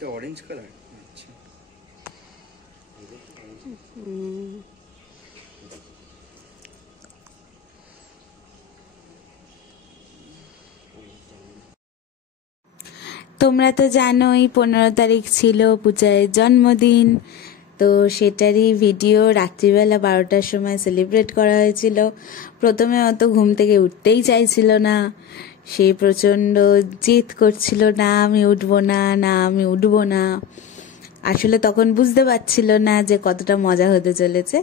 এটা orange colour. আচ্ছা তোমরা তো জানোই 15 তারিখ ছিল পূজার জন্মদিন, তো সেটারই ভিডিও রাত্রিবেলা 12টার সময় সেলিব্রেট করা হয়েছিল। প্রথমে অত ঘুম থেকে উঠতেই চাইছিল না, সে প্রচণ্ড জেদ করছিল, না আমি উঠবো না, না আমি উঠবো না। আসলে তখন বুঝতে পারছিল না যে কতটা মজা হতে চলেছে।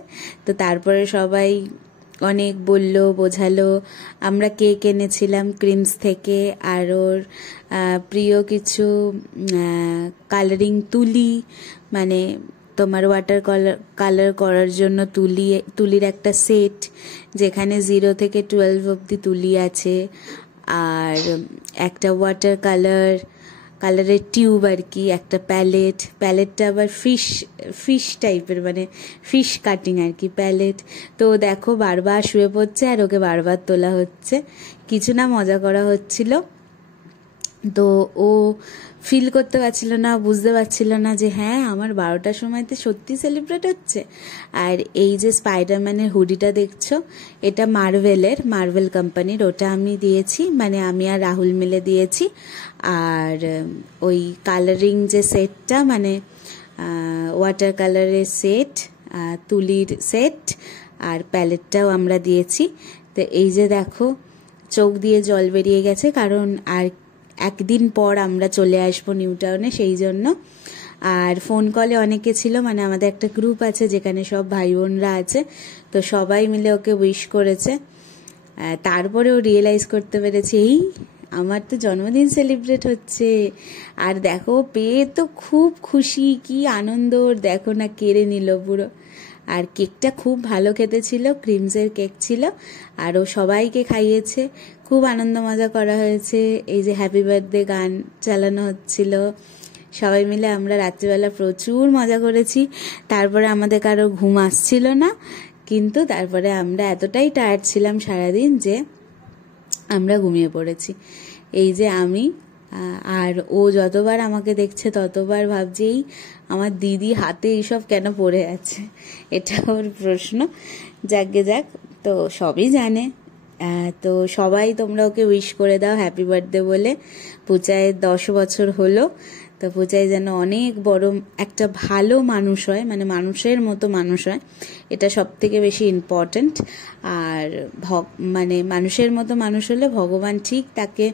তো তারপরে সবাই অনেক বললো, বোঝালো। আমরা কেক এনেছিলাম ক্রিমস থেকে, আর ওর প্রিয় কিছু কালারিং তুলি, মানে তোমার ওয়াটার কালার করার জন্য তুলির একটা সেট, যেখানে 0 থেকে 12 অবধি তুলি আছে, আর একটা ওয়াটার কালারের টিউব আর কি, একটা প্যালেটটা আবার ফিশ টাইপের, মানে ফিশ কাটিং আর কি প্যালেট। তো দেখো বারবার শুয়ে পড়ছে আর ওকে বারবার তোলা হচ্ছে, কিছু না মজা করা হচ্ছিল। তো ও ফিল করতে পারছিল না, বুঝতে পারছিল না যে হ্যাঁ আমার 12টার সময়তে সত্যি সেলিব্রেট হচ্ছে। আর এই যে স্পাইডারম্যানের হুডিটা দেখছো, এটা মার্ভেল কোম্পানির, ওটা আমি দিয়েছি, মানে আমি আর রাহুল মিলে দিয়েছি। আর ওই কালারিং যে সেটটা, মানে ওয়াটার কালারের সেট, তুলির সেট আর প্যালেটটাও আমরা দিয়েছি। তো এই যে দেখো চোখ দিয়ে জল বেরিয়ে গেছে, কারণ আর একদিন পর আমরা চলে আসবো নিউ টাউনে, সেই জন্য। আর ফোন কলে অনেকে ছিল, মানে আমাদের একটা গ্রুপ আছে যেখানে সব ভাই বোনরা আছে, তো সবাই মিলে ওকে উইশ করেছে। তারপরে ও রিয়েলাইজ করতে পেরেছে এই আমার তো জন্মদিন সেলিব্রেট হচ্ছে। আর দেখো পেয়ে তো খুব খুশি, কি আনন্দ ওর, দেখো না কেড়ে নিল পুরো। আর কেকটা খুব ভালো খেতে ছিল, ক্রিমসের কেক ছিল, আর ও সবাইকে খাইয়েছে, খুব আনন্দ মজা করা হয়েছে। এই যে হ্যাপি বার্থডে গান চালানো হচ্ছিল, সবাই মিলে আমরা রাত্রিবেলা প্রচুর মজা করেছি। তারপরে আমাদের কারো ঘুম আসছিল না, কিন্তু তারপরে আমরা এতটাই টায়ার্ড ছিলাম সারাদিন যে আমরা ঘুমিয়ে পড়েছি। এই যে আমি, আর ও যতবার আমাকে দেখছে ততবার ভাবছে এই আমার দিদি হাতে এইসব কেন পড়ে আছে, এটা ওর প্রশ্ন। যাক, তো সবই জানে। তো সবাই তোমরা ওকে উইশ করে দাও হ্যাপি বার্থডে বলে। পূজায় 10 বছর হলো, তো পূজায় যেন অনেক বড় একটা ভালো মানুষ হয়, মানে মানুষের মতো মানুষ হয়, এটা সব থেকে বেশি ইম্পর্ট্যান্ট। আর মানে মানুষের মতো মানুষ হলে ভগবান ঠিক তাকে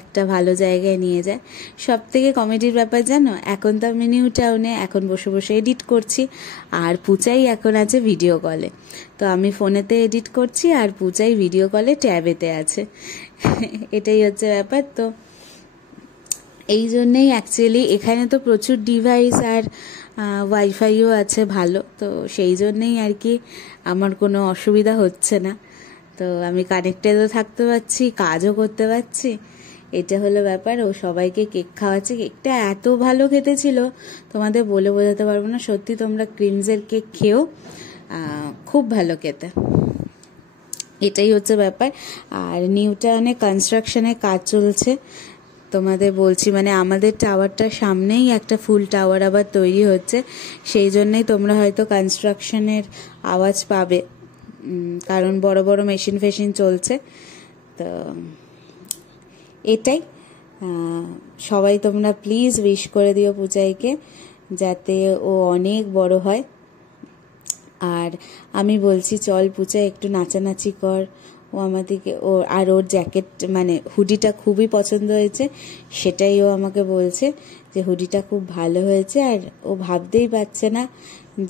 একটা ভালো জায়গায় নিয়ে যায়। সব থেকে কমেডির ব্যাপার জানো, এখন তো আমি নিউ টাউনে, এখন বসে বসে এডিট করছি, আর পূজাই এখন আছে ভিডিও কলে। তো আমি ফোনেতে এডিট করছি আর পূজাই ভিডিও কলে ট্যাবেতে আছে। এটাই হচ্ছে ব্যাপার। তো এই জন্যেই অ্যাকচুয়ালি এখানে তো প্রচুর ডিভাইস আর ওয়াইফাইও আছে ভালো, তো সেই জন্যেই আর কি আমার কোনো অসুবিধা হচ্ছে না। তো আমি কানেক্টেডও থাকতে পারছি, কাজও করতে পারছি, এটা হলো ব্যাপার। ও সবাইকে কেক খাওয়াচ্ছে, কেকটা এত ভালো খেতে ছিল তোমাদের বলে বোঝাতে পারবো না। সত্যি তোমরা ক্রিমসের কেক খেও, খুব ভালো খেতে, এটাই হচ্ছে ব্যাপার। আর নিউ টাউনে কনস্ট্রাকশনের কাজ চলছে, তোমাদের বলছি, মানে আমাদের টাওয়ারটার সামনেই একটা ফুল টাওয়ার আবার তৈরি হচ্ছে, সেই জন্যই তোমরা হয়তো কনস্ট্রাকশনের আওয়াজ পাবে, কারণ বড় বড় মেশিন ফেশিন চলছে। তো এটাই, সবাই তোমরা প্লিজ উইশ করে দিও পূজাইকে, যাতে ও অনেক বড় হয়। আর আমি বলছি চল পূজা একটু নাচানাচি কর, ও আমাদেরকে আর ওর জ্যাকেট মানে হুডিটা খুবই পছন্দ হয়েছে, সেটাই ও আমাকে বলছে যে হুডিটা খুব ভালো হয়েছে। আর ও ভাবতেই পারছে না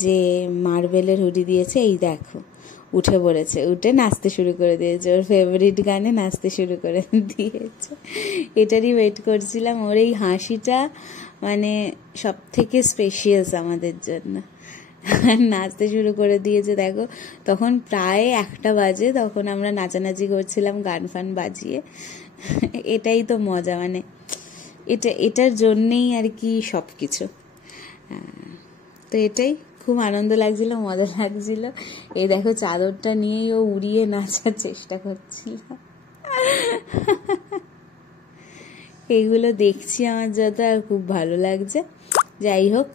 যে মার্বেলের হুডি দিয়েছে। এই দেখো উঠে পড়েছে, উঠে নাচতে শুরু করে দিয়েছে, ওর ফেভারিট গানে নাচতে শুরু করে দিয়েছে। এটারই ওয়েট করছিলাম, ওর এই হাসিটা মানে সব থেকে স্পেশিয়াস আমাদের জন্য। নাচতে শুরু করে দিয়েছে দেখো, তখন প্রায় 1টা বাজে, তখন আমরা নাচানাচি করছিলাম গান ফান বাজিয়ে। এটাই তো মজা, মানে এটার জন্যেই আর কি সব কিছু। তো এটাই খুব আনন্দ লাগছিল, মজা লাগছিল। এই দেখো চাদরটা নিয়েই ও উড়িয়ে নাচার চেষ্টা করছিল। এইগুলো দেখছি আমার যত, আর খুব ভালো লাগছে। যাই হোক,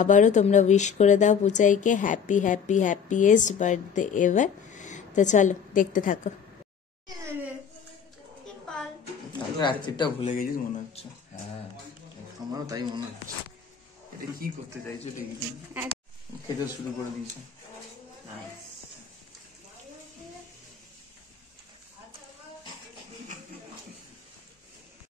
আবারও তোমরা উইশ করে দাও পুচাইকে happy happy happiest birthday ever. তো চলো দেখতে থাকো। রাত্রিটা ভুলে গেছিস মনে হচ্ছে। আমারও তাই মনে হচ্ছে। এটা কি করতে চাইছো? খেতে শুরু করে দিয়েছে।